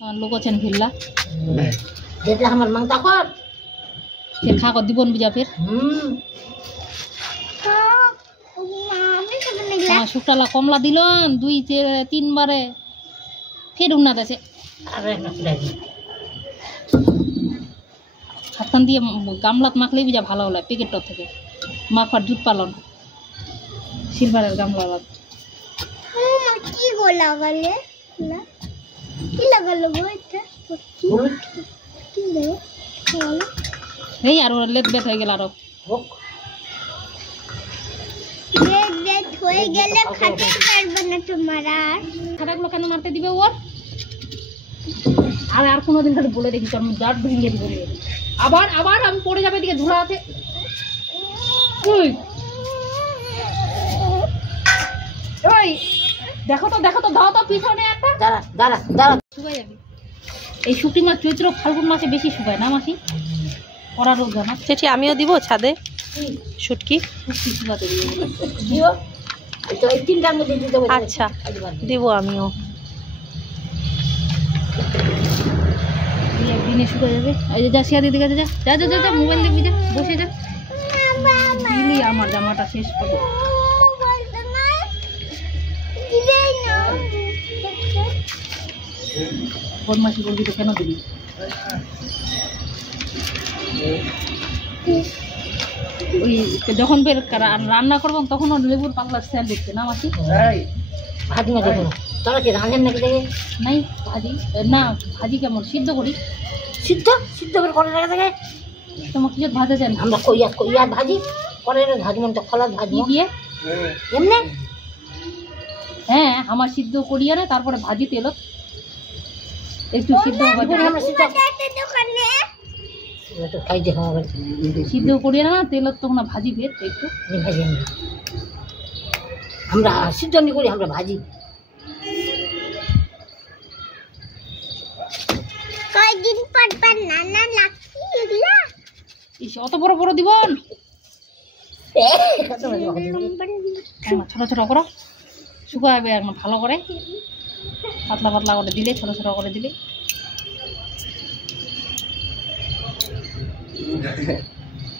লোক আছেন ভিল্লা যেটা আমার মাংতা কর ফের খা কর দিবন বুঝা ফের শুকটালা কমলা দিলাম 2-3 বারে ফের উন্না দেছে হাতখান দিয়ে গামলাত মাখলেই বুঝা ভালো হলো প্যাকেটটা থেকে মাখার দুধ পালন সিলভারের গামলা কি গো লাগালে কি লাগালো গো এটা কি দেবো এই আর ওর লেট বেট হয়ে গেল আরো লেট হয়ে গেলে খাতে পারবে না তোমার আর খাটাগুলো কেন মারতে দিবে ওর আর কোনোদিন খালি বলে দেখি তোর জাট ভেঙে দিব আবার আবার আমি পড়ে যাবে দিকে ধুলা আছে ওই দেখো তো দাও তো পিছনে একটা দাঁড়া শুকাই যাবে এই শুকটি মাছ চৈত্র ফাল্গুন মাসে বেশি শুকায় না মাসি করা রোগ জানা চেটি আমিও দিব ছাদে শুটকি শুকাতে দিও তো এই তিনটার মধ্যে দিতে হবে আচ্ছা দিব আমিও দিনে শুকায় যাবে এই যে যা শিয়া দিদি কাছে যা মোবাইল দেখবি যা বসে যা দিলি আমার জামাটা শেষ করে বদমাশি করবি তো কেন দিবি ওই যখন বের রান্না করবো তখন ওর লেবুর পাতলা স্যাল দেখতে না মাসি ভাজি না দেখো তোরা কি রাঁধেন নাকি দেখে নাই ভাজি না ভাজি কেমন সিদ্ধ করি সিদ্ধ করে রাখা থাকে তোমার কিছু ভাজা চান আমরা কইয়া ভাজি করে ভাজি মনটা খোলা ভাজি দিয়ে এমনি হ্যাঁ আমার সিদ্ধ করিয়া না তারপরে ভাজি তেল একটু সিদ্ধ সিদ্ধ করিয়া না তেল তখন ভাজি ফের একটু ভাজি আমরা সিদ্ধ নি করি আমরা ভাজি কয়দিন পর পর নানা লাগছি এগুলা অত বড় বড় দিবন ছোট ছোট করো শুকাবে একদম ভালো করে পাতলা পাতলা করে দিলে ছোট ছোট করে দিলে